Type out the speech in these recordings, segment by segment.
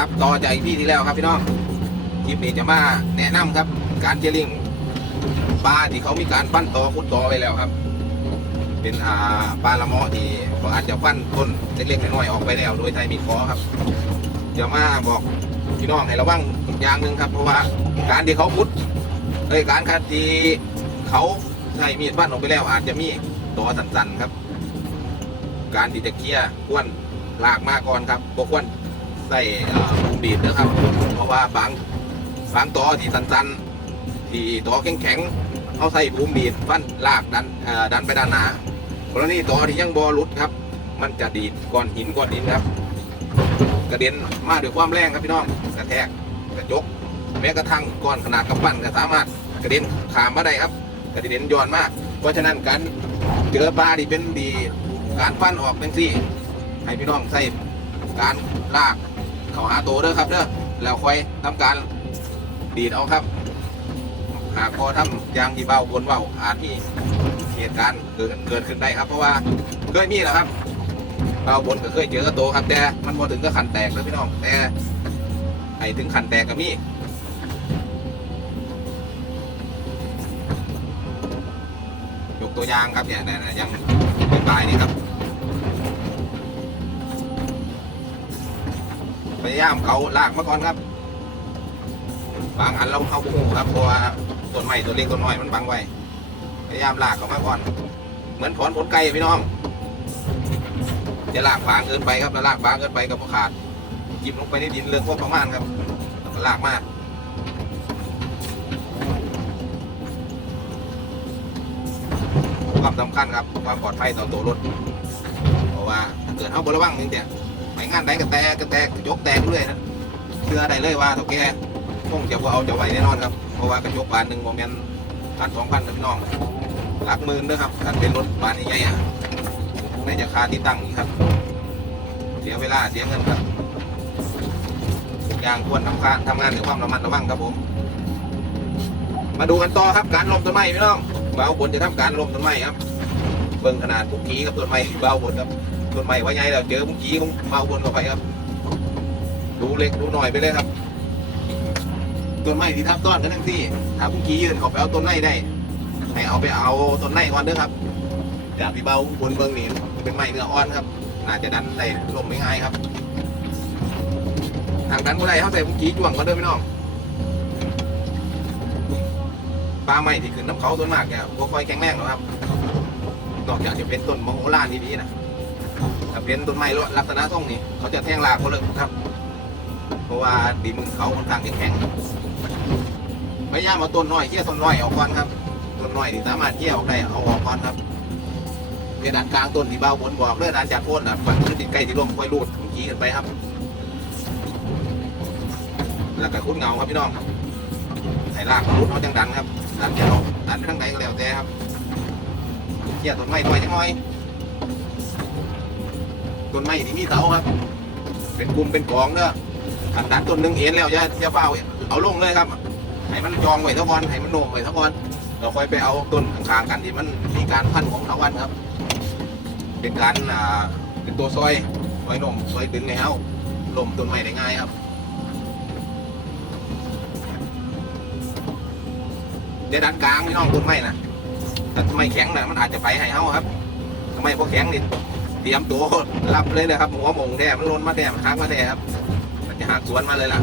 ครับต่อจากพี่ที่แล้วครับพี่น้องคลิปนี้จะมาแนะนำครับ การเจลิงปลาที่เขามีการปั้นตอขุดตอไว้แล้วครับ เป็นอ่าปลาละมอที่เขาอาจจะปั้นต้นเล็กๆน้อยๆออกไปแล้ว โดยใช้มีดคอครับจะมาบอกพี่น้องให้ระวังอย่างหนึ่งครับ เพราะว่าการที่เขาขุดเอ้ยการการที่เขาใช้มีดปั้นออกไปแล้ว อาจจะมีตอสันๆครับ การที่จะเคลียร์ควนลากมาก่อนครับบกควร ใส่เอ่อบูมบีดนะครับ เพราะว่าบางบางตอที่สั้นๆที่ตอแข็งๆเขาใส่บูมบีดฟันลากดันดันไปด้านหนากรณีตอที่ยังบอรุดครับ มันจะดีดก้อนหินก้อนดินครับ กระเด็นมาด้วยความแรงครับพี่น้องกระแทกกระจก แม้กระทั่งก้อนขนาดกำปั้นก็สามารถกระเด็นขามมาได้ครับ กระเด็นย้อนมาก เพราะฉะนั้นการเจอปลาที่เป็นดีการฟันออกเป็นสี่ให้พี่น้องใส่การลาก เขาหาตัวเด้อครับเด้อแล้วค่อยทำการดีดเอาครับ หากพอทำยางที่เบาบนเบาอาจมีเหตุการณ์เกิดเกิดขึ้นได้ครับ เพราะว่าเคยมีแหละครับเบาบนก็เคยเจอตัวครับแต่มันพอถึงก็ขันแตกเลยพี่น้องแต่ให้ถึงขันแตกก็มียกตัวยางครับเนี่ยเนี่ยเนี่ยยังเป็นปลายนี่ครับ ยายามเขาลากมาก่อนครับ บางอันเราเข้าบุ้งครับเพราะว่าต้นไม้ตัวเล็กต้นน้อยมันบังไว้ พยายามลากเขามาก่อน เหมือนถอนผลไก่พี่น้อง จะลากบางเกินไปครับแล้วลากบางเกินไปก็บ่ขาดจิบลงไปในดินเรื่องพวกประมาณครับลากมากความสำคัญครับความปลอดภัยต่อตัวรถ เพราะว่าถ้าเกิดเขาบระวังนี่เนี่ย ไปงานใดก็แตกก็แตกยกแตกเรื่อยนะเชื่อได้เลยว่าเท่าแกคงจะบ่เอาจะไหวแน่นอนครับเพราะว่ากระจกบานหนึ่งโมเมนต์พันสองพันนะพี่น้องหลักหมื่นด้วยครับถ้าเป็นรถบานใหญ่ๆอะในจะคาที่ตั้งอีกครับเสียเวลาเสียเงินครับอย่างควรทำการทำงานด้วยความระมัดระวังครับผม มาดูกันต่อครับการลมต้นไม้พี่น้องเบาบนจะทำการลมต้นไม้ครับเบิ่งขนาดปุกกี้กับต้นไม้เบาบนครับ ต้นไม้ว่าใหญ่แล้วเจอปุกกี้ของเบาบนเข้าไปครับ ดูเล็กดูหน่อยไปเลยครับต้นไม้ที่ทับต้อนกันทั้งที่ถ้าปุกกี้ยืนเขาไปเอาต้นไม้ได้ให้เอาไปเอาต้นไม้ก่อนเด้อครับจากที่เบาบนเบิ่งนี่เป็นไม้เนื้ออ่อนครับน่าจะดันได้ลมไม่ง่ายครับ ทางดันบ่ได้เข้าใส่ปุกกี้จ้วงก่อนเด้อพี่น้องปลาไม้ที่ขึ้นน้ำเขาต้นมากเนี่ยบ่ค่อยแข็งแรงหรอกครับนอกจากจะเป็นต้นมะโหราดีๆนะ ถ้าเป็นต้นไม้ลักษณะทรงนี้ เขาจะแทงรากเขาเลยครับ เพราะว่าดินเขาค่อนข้างแข็งพยายามเอาต้นน้อยเคี่ยวต้นน้อยออกก่อนครับต้นน้อยที่สามารถเคี่ยวออกได้เอาออกก่อนครับในด้านกลางต้นที่เบาบนบอกเรื่องด้านจากโคนนะฝั่งที่ติดใกล้ที่ร่วมค่อยรูดขี้กันไปครับ แล้วก็คุ้นเงาครับพี่น้องครับใส่รากรุดเอาจังดันครับดันจะออกดันไปทางไหนก็แล้วแต่ครับเกี่ยวต้นไม้ด้วยจังหน่อย ต้นไม้ที่มีเสาครับ เป็นกลุ่มเป็นกองเด้อขันดันต้นหนึ่งเอ็นแล้วอย่าอย่าเฝ้าเอาลงเลยครับให้มันจองไว้ทั้งวันให้มันโหน่งไว้ทั้งวันเราค่อยไปเอาต้นข้างๆกันที่มันมีการพันของทั้งวันครับ เป็นการอ่าเป็นตัวซอยซอยนมซอยดึงให้เฮาลมต้นไม้ได้ง่ายครับเดี๋ยวด้านกลางพี่น้องต้นไม้นะถ้าไม้แข็งนะมันอาจจะไปให้เฮาครับทำไมพวกแข็งนี่ เตรียมตัวรับเลยนะครับหัวมงแท้มันล้นมาแท้มันหักมาแท้ครับ มันจะหักสวนมาเลยล่ะ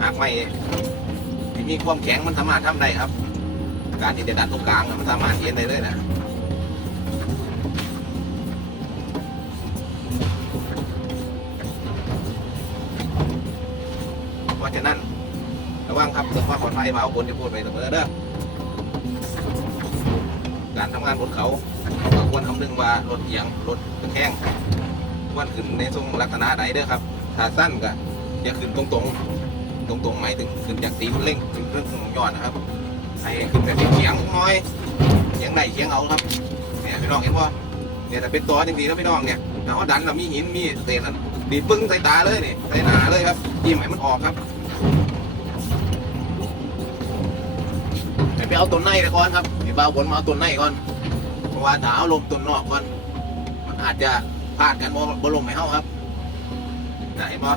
หักไม่ที่มีความแข็งมันสามารถทำได้ครับ การที่จะดันตรงกลางมันสามารถเห็นได้เลยนะเพราะฉะนั้นระวังครับเรื่องความปลอดภัยมาเอาบนจะพูดไปเสมอเด้อ การทำงานบนเขาเขาก็ควรคำนึงว่ารถเอียงรถตะแคงควรขึ้นในทรงลักษณะใดเด้อครับถ้าสั้นก็อย่าขึ้นตรงตรงตรงตรงหมายถึงขึ้นจากตีนเร่งถึงเรื่องของยอดนะครับให้ขึ้นแบบเฉียงน้อยเฉียงไหนเฉียงเอาครับเนี่ยพี่น้องเห็นป่เนี่ยแต่เป็นตัวจริงๆแล้วพี่น้องเนี่ยแล้วดันเรามีหินมีเศษนั่นดีปึ้งใส่ตาเลยนี่ใส่หนาเลยครับยิ้มให้มันออกครับ ไปเอาต้นในก่อนครับไปเบาบนมาเอาต้นในก่อน เพราะว่าถ้าเอาลมต้นนอกก่อน มันอาจจะพลาดกันบ่บ่ลมให้เฮาครับนะเห็นปะ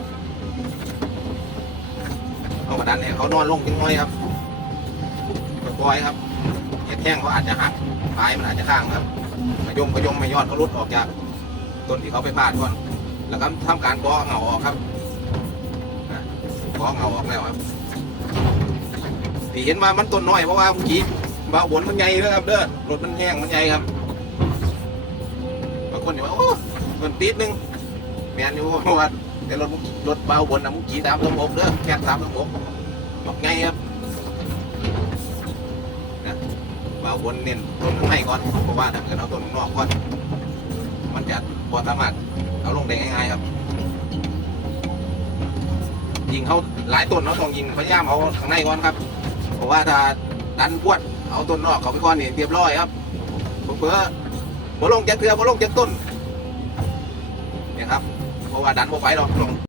เอากระดันเนี่ยเขานอนลงจังน้อยครับปล่อยๆครับเห็ดแห้งเขาอาจจะหักปลายมันอาจจะข้างครับมายมกระยมไม่ยอดเขารุดออกจากต้นที่เขาไปพลาดก่อน แล้วก็ทำการก้อเหงาออกครับนะกอเหงาออกแล้วครับ ที่เห็นว่ามันต้นน้อยเพราะว่าเมื่อกี้เบาบนมันใหญ่แล้วครับเด้อรถมันแห้งมันใหญ่ครับบางคนจะว่าโอ้มันติดนึงแมนอยู่เพราะว่าแต่รถมุกรถเบาบนนะมุกกี้ตามระบบเด้อแค่ตามระบบบอกไงครับนะเบาบนเน้นต้นข้างในก่อนเพราะว่าถ้าเกิดเอาต้นข้างนอกก่อน มันจะพอสามารถเอาลงได้ง่ายๆครับ ยิงเขาหลายต้นเราต้องยิงพยายามเอาข้างในก่อนครับ เพราะว่าถ้าดันพวดเอาต้นนอกเขาไปก่อนนี่เรียบร้อยครับเพื่อบ่ลงจากเทือบ่ลงจากต้นเนี่ยครับเพราะว่าดันบ่ไปหรอกลง